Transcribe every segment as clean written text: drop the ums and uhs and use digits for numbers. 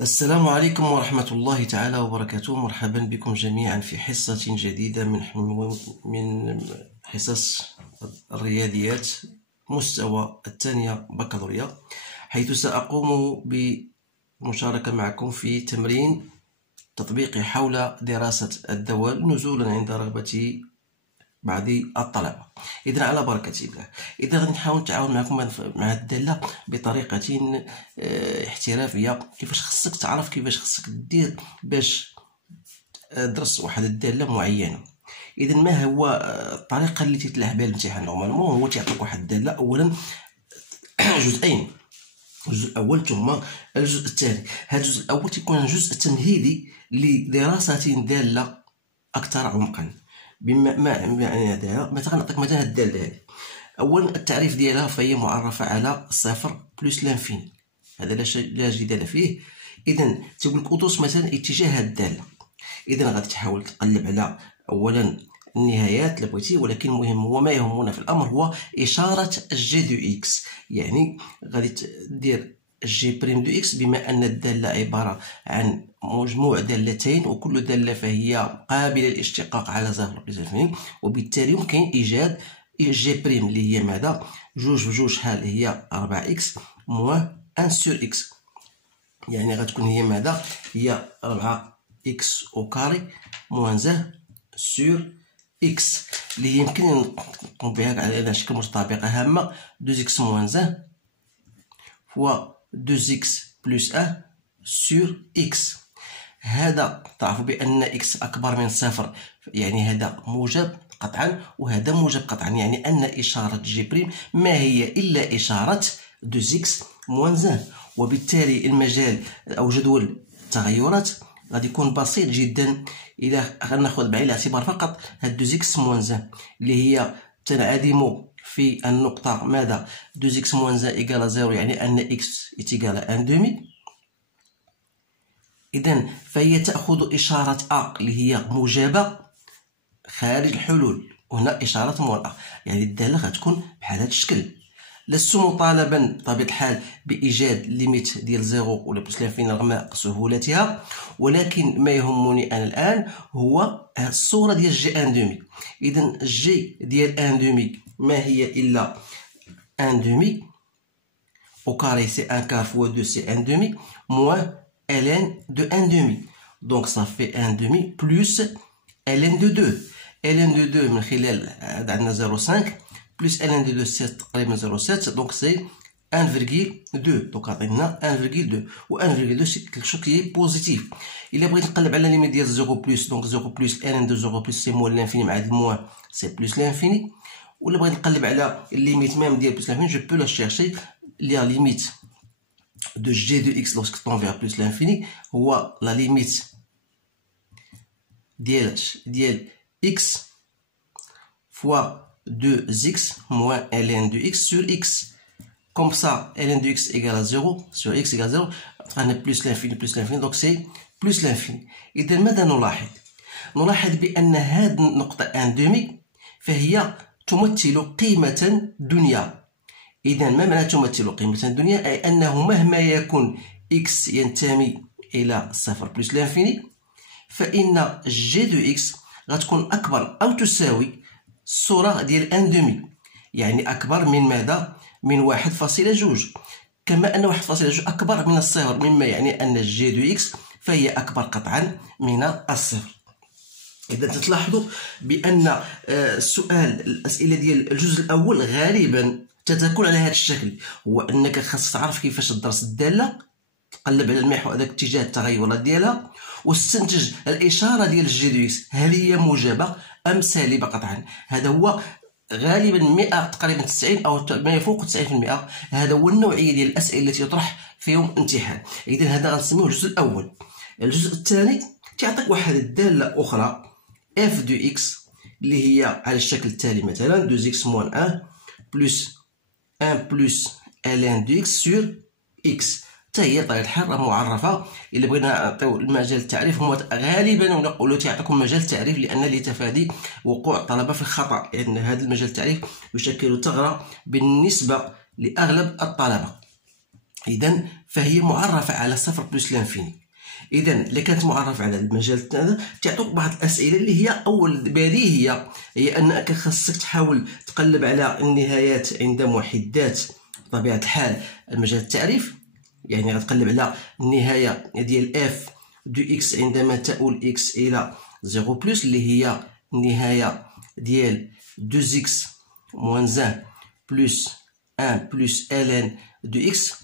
السلام عليكم ورحمة الله تعالى وبركاته. مرحبا بكم جميعا في حصة جديدة من حصص الرياضيات مستوى الثانية بكالوريا، حيث سأقوم بمشاركة معكم في تمرين تطبيقي حول دراسة الدوال نزولا عند رغبة بعض الطلبة. إذن على بركة الله. إذا غادي نحاول نتعاون معكم مع الدالة بطريقة احترافية، كيفاش خصك تعرف كيفاش خصك دير باش تدرس واحد الدالة معينة. إذن ما هو الطريقة اللي تيتلاح بها الامتحان؟ نورمالمون هو تيعطيك واحد الدالة، أولا جزئين، الجزء الأول ثم الجزء الثاني. هذا الجزء الأول تيكون جزء تمهيدي لدراسة دالة أكثر عمقا. بما معنى هذا مثلا نعطيك مثلا الدالة هذه. اولا التعريف ديالها فهي معرفة على صفر بلس لانفيني، هذا لا جدال فيه. اذا تقول لك ادرس مثلا اتجاه الدالة. اذا غادي تحاول تقلب على اولا النهايات لا بغيتي، ولكن المهم هو ما يهمنا في الامر هو اشارة الجي دو اكس، يعني غادي دير جي بريم دو اكس بما ان الدالة عبارة عن مجموع دالتين، وكل دالة فهي قابلة للاشتقاق على صفر بلس لانفيني، وبالتالي يمكن ايجاد جي بريم اللي هي ماذا؟ جوج بجوج حال هي 4 اكس موان 1 سور اكس، يعني غتكون هي ماذا؟ هي 4 اكس او كاري موان 1 سور اكس، اللي يمكن نقوم بها على شكل متطابقة هامة 2 اكس موان 1 فوا 2 اكس بلس 1 سور اكس. هذا تعرفوا بأن اكس أكبر من صفر، يعني هذا موجب قطعا وهذا موجب قطعا، يعني أن إشارة جي بريم ما هي إلا إشارة 2 اكس موان 1، وبالتالي المجال أو جدول التغيرات غادي يكون بسيط جدا. إذا غناخذ بعين الاعتبار فقط هاد 2 اكس موان 1 اللي هي تنعدم في النقطة ماذا؟ 2 اكس موان 1 إيكال 0، يعني أن اكس إيكال 1 دومي. إذن فهي تأخذ إشارة أ اللي هي موجبة خارج الحلول، وهنا إشارة موان أ، يعني الدالة غتكون بحال هذا الشكل. لست مطالبا بطبيعة الحال بإيجاد ليميت ديال 0 ولا بلس لانفيني رغم سهولتها، ولكن ما يهمني أنا الآن هو الصورة ديال جي ان دومي. إذن جي ديال ان دومي ما هي إلا ان دومي au carré c'est 1 quart fois 2 c'est 1 demi moins ln de 1 demi, donc ça fait 1 demi plus ln de 2. ln de 2 من خلال عندنا 0.5 plus ln de 2 c'est تقريبا 0.7، donc c'est 1,2، donc عطينا 1,2 و 1,2 c'est quelque chose qui est positif. إلا بغيت نقلب على ليميت ديال 0 plus، donc 0 plus ln de 0 plus c'est moins l'infini مع هاد الموان c'est plus l'infini. ولا بغيت نقلب على الليميت ميم ديال plus l'infini je peux la chercher. La limite de g de x lorsque tend vers plus l'infini ou la limite d'l x fois 2x moins ln de x sur x. Comme ça, ln de x égale à 0 sur x égale à 0, on a plus l'infini, donc c'est plus l'infini. إذا ماذا نلاحظ؟ نلاحظ بأن هذه النقطة 1 دومي فهي تمثل قيمة دنيا. إذا ما معنى تمثل قيمة الدنيا؟ أي أنه مهما يكون x ينتمي إلى صفر بلس لانفيني، فإن جي دو x غتكون أكبر أو تساوي الصورة ديال 1 دومي، يعني أكبر من ماذا؟ من 1.2، كما أن 1.2 أكبر من الصفر، مما يعني أن جي دو x فهي أكبر قطعا من الصفر. إذا تلاحظوا بأن السؤال الأسئلة ديال الجزء الأول غالبا تتكون على هذا الشكل، هو انك خاصك تعرف كيفاش تدرس الداله، تقلب على المحور هذاك اتجاه التغيرات ديالها، واستنتج الاشاره ديال الجي دو اكس هل هي موجبه ام سالبه قطعا. هذا هو غالبا 100 تقريبا 90 او ما يفوق 90%، هذا هو النوعيه ديال الاسئله التي يطرح فيهم امتحان. اذا هذا غنسميوه الجزء الاول. الجزء الثاني تعطيك واحد الداله اخرى اف دو اكس اللي هي على الشكل التالي، مثلا 2 x moins 1 plus 1 plus ln de x sur x، حتى هي بطبيعة الحال معرفة. إلا بغينا نعطيو المجال التعريف هما غالبا نقولوا تعطيكم مجال التعريف لأن لتفادي وقوع الطلبة في الخطأ، لأن هذا المجال التعريف يشكل ثغرة بالنسبة لأغلب الطلبة. إذا فهي معرفة على صفر بلس لانفيني. إذا اللي كانت معرفة على المجال هذا تعطوك بعض الأسئلة اللي هي أول بديهية، هي أنك خاصك تحاول تقلب على النهايات عند محدات بطبيعة الحال المجال التعريف. يعني غتقلب على النهاية ديال اف دو اكس عندما تؤول اكس إلى 0 بلس، اللي هي النهاية ديال 2 اكس موان 1 بلس 1 بلس ln دو اكس،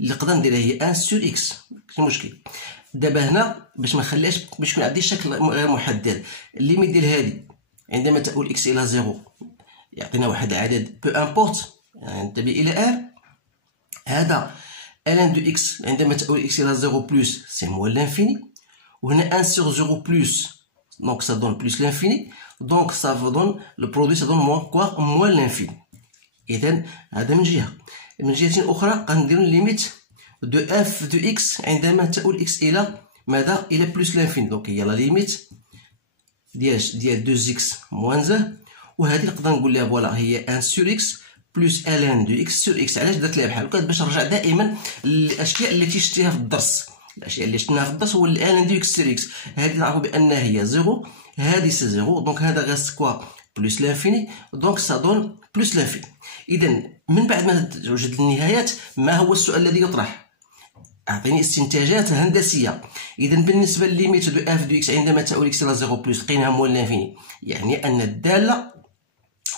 اللي نقدر نديرها هي 1 سور اكس، ماشي مشكل. دابا هنا باش ما نخليهاش باش يكون عندي شكل غير محدد، الليميت ديال هادي عندما تؤول اكس الى 0 يعطينا واحد العدد بو امبورت ينتمي الى ار. هذا ln دو اكس عندما تؤول اكس الى 0 بلس سي موان لانفيني، وهنا 1 سور 0 بلس دونك سا دون بلس لانفيني، دونك سا دون لو برودوي سا دون موان كوا موان لانفيني. اذا هذا من جهه. من جهه اخرى غنديرو ليميت دو اف دو اكس عندما تؤول اكس الى ماذا؟ الى بلس لانفيني، دونك هي لا ليميت ديال 2 اكس موان 1، وهذه نقدر نقول لها فوالا هي 1 سور اكس بلس ln دو اكس سور اكس. علاش درت لها بحال هكا؟ باش نرجع دائما للاشياء التي شفتيها في الدرس. الاشياء اللي شفناها في الدرس هو ln دو اكس سور اكس، هذه نعرفوا بانها هي 0، هذه سي 0، دونك هذا غاست كوا بلس لانفيني، دونك سا دون بلس لانفيني. اذا من بعد ما توجد النهايات، ما هو السؤال الذي يطرح؟ اعطيني استنتاجات هندسيه. اذا بالنسبه لليميت دو اف دو اكس عندما تؤول اكس الى 0 بلس لقيناها موان لانفيني، يعني ان الداله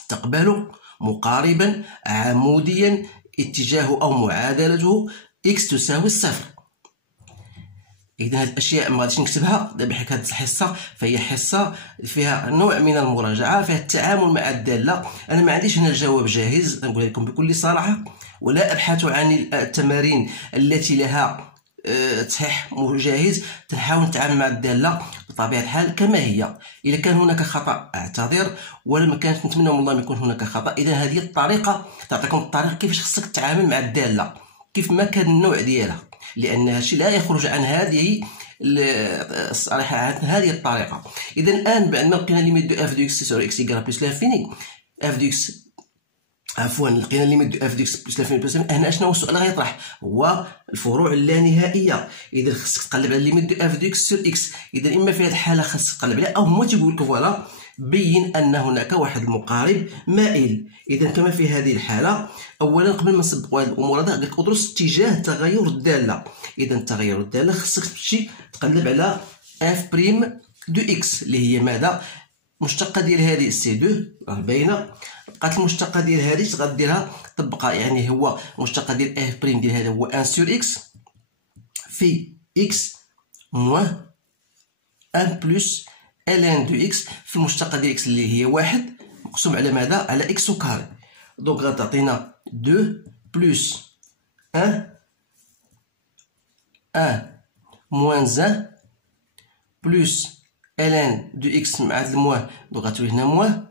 تقبل مقاربا عموديا اتجاهه او معادلته اكس تساوي الصفر. اذا هذه الاشياء ما غاديش نكتبها دابا، حيت هذه الحصه فهي حصه فيها نوع من المراجعه، فيها التعامل مع الداله. انا ما عنديش هنا الجواب جاهز، نقول لكم بكل صراحه، ولا ابحث عن التمارين التي لها تصحيح جاهز. تحاول نتعامل مع الداله بطبيعه الحال كما هي. اذا كان هناك خطا اعتذر، ولا ما كانت نتمنى والله ما يكون هناك خطا. اذا هذه الطريقه تعطيكم الطريقه كيفاش خصك تتعامل مع الداله، كيف ما كان النوع ديالها، لان هادشي لا يخرج عن هذه الصراحه عن هذه الطريقه. اذا الان بعد ما لقينا ليميت دو اف دو اكس سور اكس ايكال بلس لانفيني، اف دو اكس عفوا لقينا ليميت دو اف دو اكس بلس لانفيني بلس، هنا شنو هو السؤال اللي غيطرح؟ هو الفروع اللانهائيه. اذا خصك تقلب على ليميت دو اف دو اكس سور اكس. اذا اما في هذه الحاله خصك تقلب عليها، او هما تيقول لك فوالا بين ان هناك واحد المقارب مائل. اذا كما في هذه الحاله، اولا قبل ما نسبقوا هذه الامور هذا قلت ادرس اتجاه تغير الداله. اذا تغير الداله خصك تمشي تقلب على اف بريم دو اكس اللي هي ماذا؟ المشتقه ديال هذه سي 2 راه باينه. بقات المشتقه ديال هذه غديرها تبقى، يعني هو المشتقه ديال اف بريم ديال هذا هو 1 سور اكس في اكس موان 1 بلس ln دو اكس في المشتقه ديال اكس اللي هي 1 مقسوم على ماذا؟ على اكس كاري. دونك غتعطينا 2 بلس 1 موان 1 بلس ln دو اكس مع هاد الموان، دونك غتولي هنا موان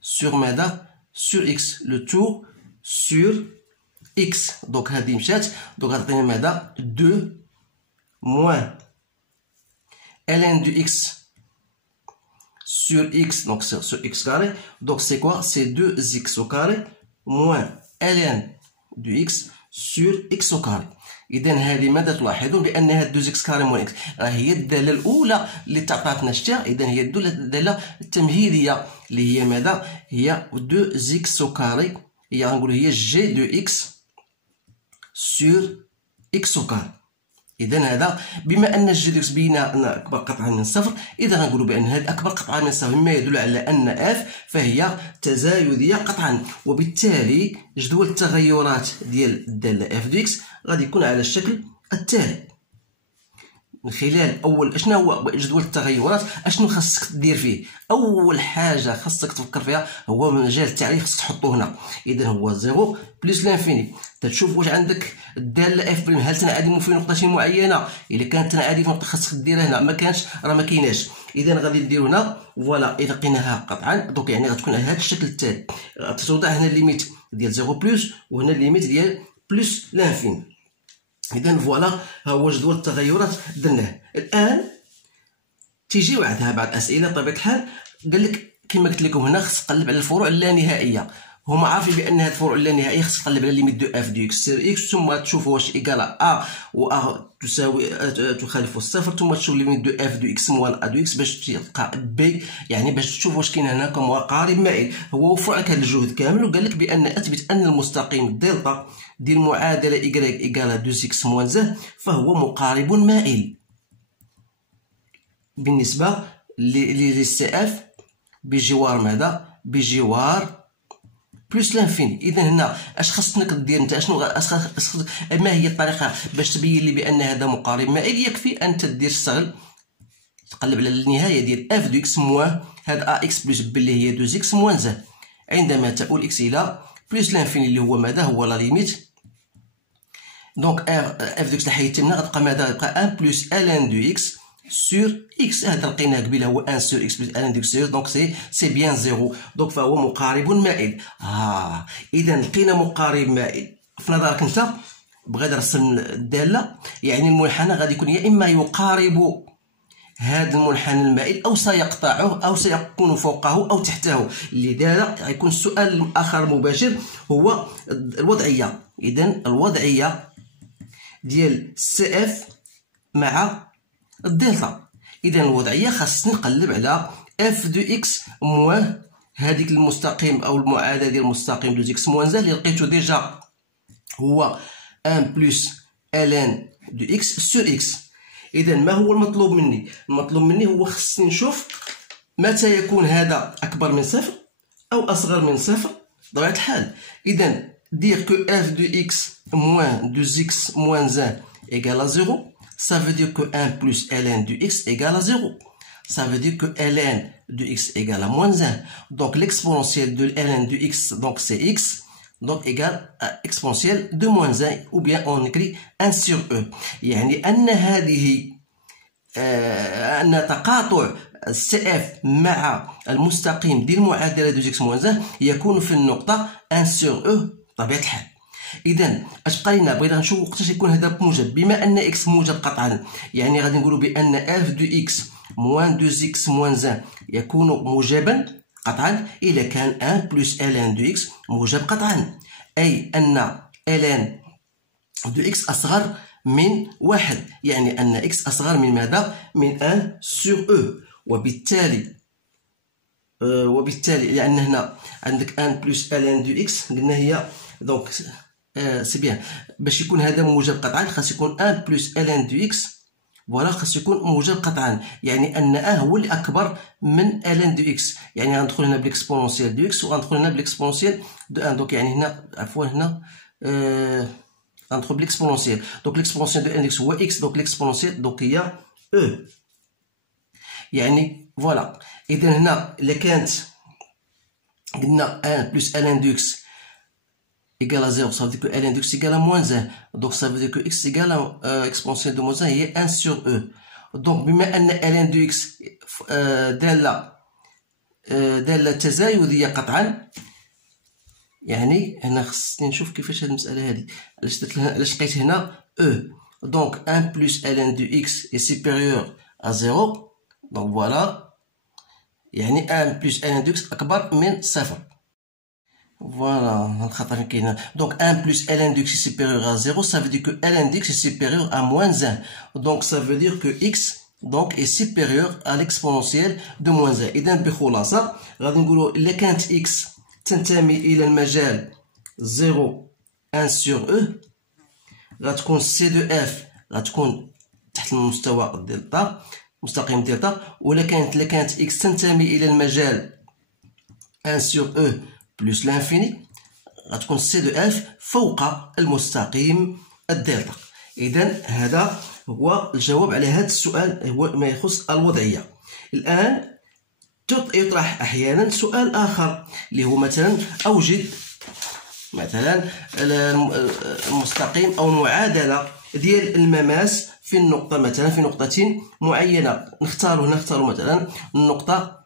سور ماذا؟ سور اكس لو تور سور اكس. دونك هادي مشات، دونك غتعطينا ماذا؟ 2 موان ln دو اكس sur x, donc sur x carré, donc c'est quoi? C'est 2x au carré moins ln de x sur x au carré. إذا هذه ماذا تلاحظون؟ بأنها 2x كاري موان x هي الدالة الأولى اللي تعطاتنا شتي. إذا هي الدالة التمهيدية اللي هي ماذا؟ هي 2x au carré، هي غنقولو هي g de x sur x au carré. اذا هذا بما ان الجي دو اكس بينا ان اكبر قطعه من صفر، اذا غنقولوا بان هذه اكبر قطعه من صفر، مما يدل على ان اف فهي تزايديه قطعا، وبالتالي جدول التغيرات ديال الداله اف دو اكس غادي يكون على الشكل التالي. من خلال اول شنو هو جدول التغيرات، اشنو خاصك دير فيه؟ اول حاجه خاصك تفكر فيها هو مجال التعريف، خاصك تحطو هنا. اذا هو 0 بلس لانفيني. تشوف واش عندك الداله اف بريم هل تنعدم في نقطه معينه. الا كانت تنعدم في نقطه خاصك ديرها هنا، ما كانش راه ما كايناش. اذا غادي نديرو هنا فوالا، اذا لقيناها قطعا دونك يعني غتكون على هذا الشكل التالي. تتوضع هنا الليميت ديال 0 بلس، وهنا الليميت ديال بلس لانفيني. اذا فوالا ها هو جدول التغيرات درناه. الان تيجي بعدها بعض الاسئله بطبيعه الحال. قال لك كما قلت لكم هنا خص تقلب على الفروع اللانهائيه. هما عارفين بان هاد الفروع اللانهائيه خصك تقلب على ليميت دو اف دو اكس سير اكس ثم تشوف واش ايكال ا و ا تساوي تخالف الصفر ثم تشوف ليميت دو اف دو اكس موان ا دو اكس باش تلقى بي، يعني باش تشوف واش كاين هنا كمقارب مائل. هو وفر لك هذا الجهد كامل وقال لك بان اثبت ان المستقيم دلتا ديال المعادله ايكغيك ايكال 2 اكس موان زد فهو مقارب مائل بالنسبه للسي اف بجوار ماذا؟ بجوار بلس لانفيني. اذا هنا اش خصك دير انت؟ اشنو ما هي الطريقه باش تبين لي بان هذا مقارب مائل؟ يكفي انت دير الشغل تقلب على النهايه ديال اف دو اكس موان هاد ا اكس بلس بي اللي هي 2 اكس موان زد عندما تؤول اكس الى بلس لانفيني اللي هو ماذا؟ هو لا ليميت. دونك اف دو اكس لحيت منها غتبقى ماذا؟ غتبقى 1 بلس الان دو اكس sur x. هذا لقيناه قبيله هو 1 sur x plus ln دو x دونك سي بيان زيرو، دونك فهو مقارب مائل. اذا لقينا مقارب مائل. في نظرك انت بغيت نرسم الداله، يعني المنحنى غادي يكون يا اما يقارب هذا المنحنى المائل او سيقطعه او سيكون فوقه او تحته. لذلك غيكون السؤال الاخر المباشر هو الوضعيه. اذا الوضعيه ديال سي اف مع الدلتا. اذا الوضعيه خاصني نقلب على اف دو اكس موان هذيك المستقيم او المعادله ديال المستقيم دو اكس موان زد اللي لقيتو ديجا هو 1 بلس الان دو اكس سور اكس. اذا ما هو المطلوب مني؟ المطلوب مني هو خصني نشوف متى يكون هذا اكبر من صفر او اصغر من صفر بطبيعه الحال. اذا دير كو اف دو اكس موان دو اكس موان زد ايكال 0. Ça veut dire que 1 plus ln de x égale à 0. Ça veut dire que ln de x égale à moins 1. Donc l'exponentielle de ln de x, donc c'est x, donc égale à exponentielle de moins 1, ou bien on écrit 1 sur e. يعني أن هذه أن تقاطع CF مع المستقيم ديال المعادلة دو x moins 1 يكون في النقطة 1 sur e بطبيعة الحال. اذا اش بقى لينا؟ بغينا نشوف وقتاش يكون هذا موجب. بما ان اكس موجب قطعا يعني غادي نقولوا بان اف دو اكس موان 2 اكس موان زان يكون موجبا قطعا اذا كان 1 بلس الان دو اكس موجب قطعا، اي ان الان دو اكس اصغر من 1، يعني ان اكس اصغر من ماذا؟ من 1 سور او. وبالتالي لان هنا عندك 1 بلس الان دو اكس قلنا هي دونك سي بيان باش يكون هذا موجب قطعا خاص يكون 1 بلس الان دو اكس فوالا خاص يكون موجب قطعا، يعني ان هو اللي اكبر من الان دو اكس. يعني غندخل هنا بالاكسبونونسيال دو اكس وغندخل هنا بالاكسبونونسيال دو 1. دونك يعني هنا عفوا هنا غندخل بالاكسبونونسيال. دونك الاكسبونونسيال دو ان اكس هو اكس، دونك الاكسبونونسيال دونك هي او. يعني فوالا. اذا هنا الا كانت قلنا 1 بلس الان دو اكس égale à 0, ça veut dire que ln de x égale à moins 1. Donc ça veut dire que x égale à exponentielle de moins 1 هي 1 sur e. Donc بما أن ln de x دالة تزايدية قطعا، يعني هنا خصني نشوف كيفاش هاد المسألة هادي علاش لقيت هنا e. Donc 1 plus ln de x est supérieur à 0. Donc voilà، يعني 1 plus ln de x أكبر من 0. Voilà, donc 1 plus ln de x est supérieur à 0, ça veut dire que ln de x est supérieur à moins 1. Donc ça veut dire que x donc est supérieur à l'exponentielle de moins 1. إذا بخلاصة غادي نقولوا إلا كانت x تنتمي إلى المجال 0 1 sur e غتكون c de f غتكون تحت المستوى دلتا مستقيم دلتا. ولا كانت x تنتمي إلى المجال 1 sur e بلس لانفيني غتكون سي دو اف فوق المستقيم الدلتا. اذا هذا هو الجواب على هذا السؤال، هو ما يخص الوضعيه. الان يطرح احيانا سؤال اخر اللي هو مثلا اوجد مثلا المستقيم او المعادله ديال المماس في النقطه، مثلا في نقطه معينه نختار مثلا النقطه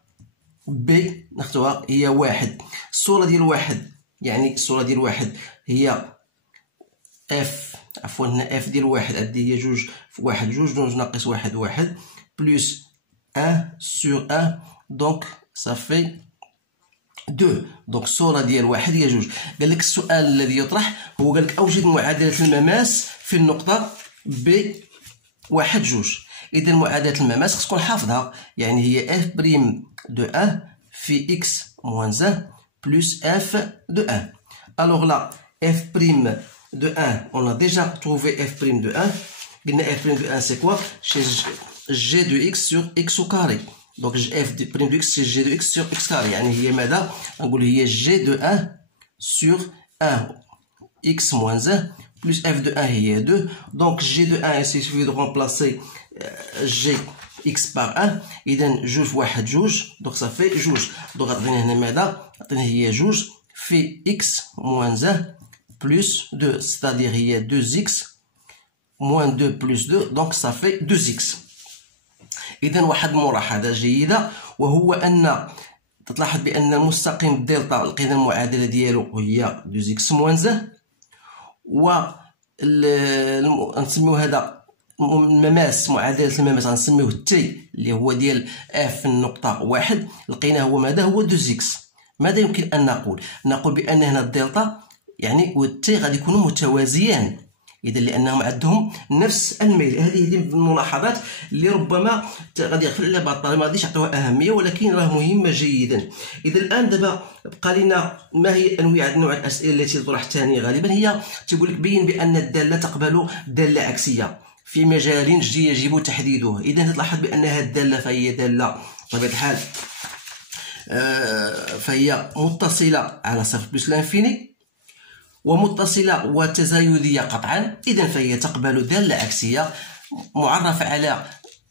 بي نختارها هي 1. الصورة ديال 1 يعني الصورة ديال 1 هي اف عفوا هنا اف ديال 1 هادي هي 2 في 1 2 ناقص 1 بلس 1 sur 1 donc ça fait 2. دونك الصورة ديال واحد هي جوج. قال لك السؤال الذي يطرح هو قال لك أوجد معادلة المماس في النقطة ب واحد جوج. إذا معادلة المماس خص تكون حافظها، يعني هي اف بريم دو ان في اكس موان ان بلس اف دو ان. ألوغ لا اف بريم دو ان on a déjà trouvé f prime de 1. قلنا f prime de 1 c'est quoi؟ c'est g de x sur x au carré. donc f prime de x c'est g de x sur x carré، يعني هي ماذا؟ نقول هي g de 1 sur 1 x moins 1 plus f de 1 هي 2. donc g de 1 il suffit de remplacer g x par 1. إذا جوج في واحد جوج، donc ça fait جوج. donc عطينا هنا ماذا؟ عطينا هي جوج في x moins 1 plus 2، c'est-à-dire هي 2x moins 2 plus 2، donc ça fait 2x. إذا واحد الملاحظة جيدة وهو أن تلاحظ بأن المستقيم الدلتا لقينا المعادلة ديالو هي 2x moins 1، و نسميو هذا المماس، معادلة المماس غنسميوه تي اللي هو ديال اف النقطة واحد، لقيناه هو ماذا؟ هو 2x. ماذا يمكن أن نقول؟ نقول بأن هنا الدلتا يعني والتي غادي يكونوا متوازيان، إذا لأنهم عندهم نفس الميل. هذه من الملاحظات اللي ربما غادي يغفل عليها بعض الطلبة، ما غاديش يعطيوها أهمية، ولكن راه مهمة جدا. إذا الآن دابا بقى لنا ما هي أنواع الأسئلة التي تطرح ثانية؟ غالبا هي تقول لك بين بأن الدالة تقبل دالة عكسية في مجال يجب تحديده. إذا تلاحظ بأن هذه الدالة فهي دالة بطبيعة الحال فهي متصلة على صفر بلس لانفيني ومتصلة وتزايدية قطعا، إذا فهي تقبل دالة عكسية معرفة على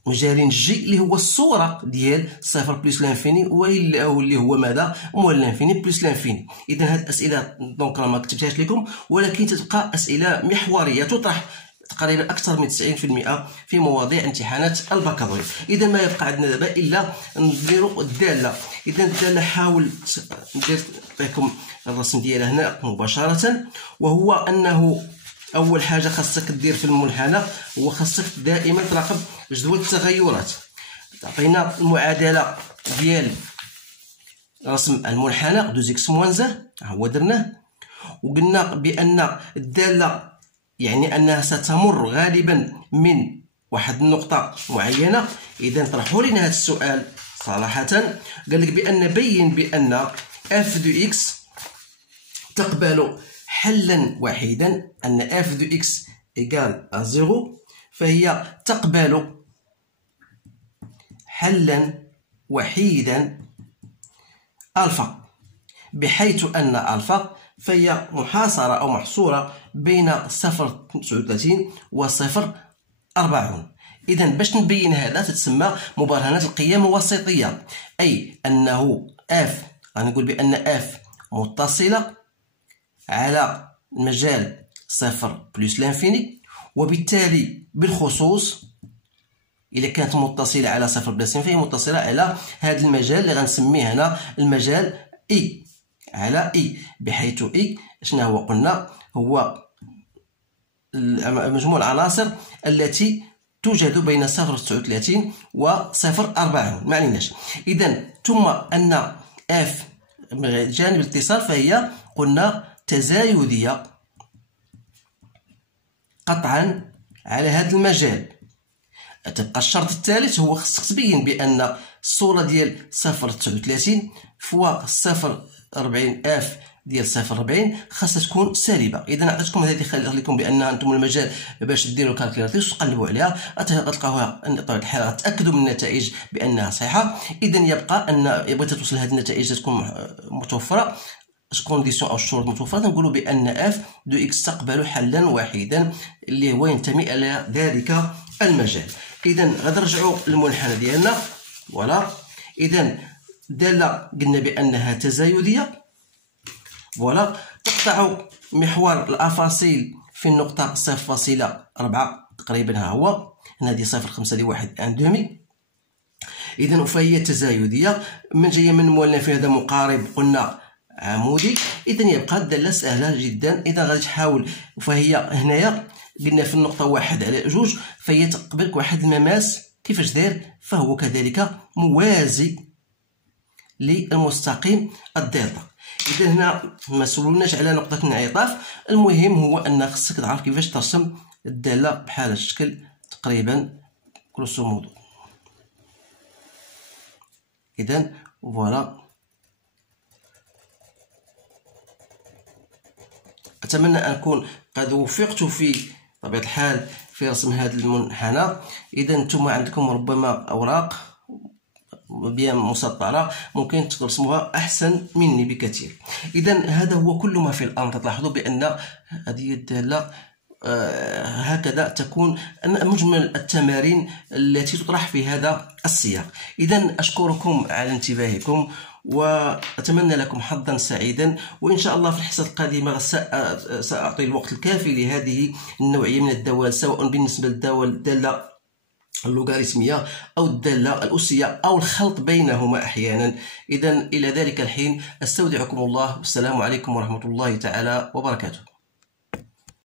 مجال جي اللي هو الصورة ديال صفر بلس لانفيني واللي هو ماذا؟ موال لانفيني بلس لانفيني. إذا هاد الأسئلة دونك راه ما كتبتهاش لكم، ولكن تبقى أسئلة محورية تطرح تقريبا أكثر من 90% في مواضيع امتحانات البكالوريا. إذا ما يبقى عندنا دابا إلا نديرو الدالة. إذا الدالة حاول ندير لكم الرسم ديالها هنا مباشرة، وهو أنه أول حاجة خاصك دير في المنحنى هو خاصك دائما تراقب جدول التغيرات. عطينا المعادلة ديال رسم المنحنى 2x موان 1 هو درناه، وقلنا بأن الدالة يعني أنها ستمر غالبا من واحد النقطة معينة. إذا طرحوا لنا هذا السؤال صراحة، قال لك بأن بين بأن f دو x تقبل حلا وحيدا، أن f دو x إيكال à 0، فهي تقبل حلا وحيدا ألفا، بحيث أن ألفا فهي محاصرة أو محصورة بين 0.39 و 0.40. إذا باش نبين هذا تتسمى مبرهنات القيم الوسيطية، أي أنه f غنقول بأن f متصلة على مجال 0 بلس لانفيني، وبالتالي بالخصوص إذا كانت متصلة على 0 بلس لانفيني متصلة على هذا المجال اللي غنسميه هنا المجال إي على إي، بحيث إي شنو هو؟ قلنا هو مجموع العناصر التي توجد بين 0.39 و 0.40 ما عليناش. إذا ثم أن اف جانب الاتصال فهي قلنا تزايدية قطعا على هذا المجال. تبقى الشرط الثالث هو خصك تبين بأن الصورة ديال 0.39 فوا 0.40 اف ديال 0.40 خاصها تكون سالبه. اذا عطيتكم هذه خليكم بان انتم المجال باش ديروا الكالكولاتريس وتقلبوا عليها غتلقاوها بطبيعه الحال تاكدوا من النتائج بانها صحيحه. اذا يبقى ان بغيتي توصل لهذه النتائج تكون متوفره كونديسيون او الشروط متوفره، نقولوا بان اف دو اكس تقبل حلا واحدا اللي هو ينتمي الى ذلك المجال. اذا غادي نرجعوا للمنحنى ديالنا فوالا. اذا دالة قلنا بانها تزايديه فوالا، تقطع محور الافاصيل في النقطه 0.4 تقريبا، ها هو هنا دي 0.5 دي 1 ان دومي. اذا فهي تزايديه من جايه من مولنا في هذا مقارب قلنا عمودي. اذا يبقى الداله سهله جدا. اذا غادي تحاول فهي هنايا قلنا في النقطه 1 على 2 فهي تقبل واحد المماس كيفاش داير، فهو كذلك موازي للمستقيم الدلتا. إذا هنا ما سولناش على نقطة انعطاف، المهم هو أن خصك تعرف كيفاش ترسم الدالة بحال الشكل تقريبا كروسو مودو. إذا فوالا، أتمنى أن أكون قد وفقت في طبيعة الحال في رسم هذا المنحنى. إذا نتوما عندكم ربما أوراق بيان مسطرة ممكن ترسموها أحسن مني بكثير. إذا هذا هو كل ما في الأمر. تلاحظوا بأن هذه الدالة هكذا تكون مجمل التمارين التي تطرح في هذا السياق. إذا أشكركم على انتباهكم وأتمنى لكم حظا سعيدا، وإن شاء الله في الحصة القادمة سأعطي الوقت الكافي لهذه النوعية من الدوال، سواء بالنسبة للدالة اللوغاريتمية أو الدالة الأسية أو الخلط بينهما أحيانا. إذا إلى ذلك الحين أستودعكم الله، والسلام عليكم ورحمة الله تعالى وبركاته.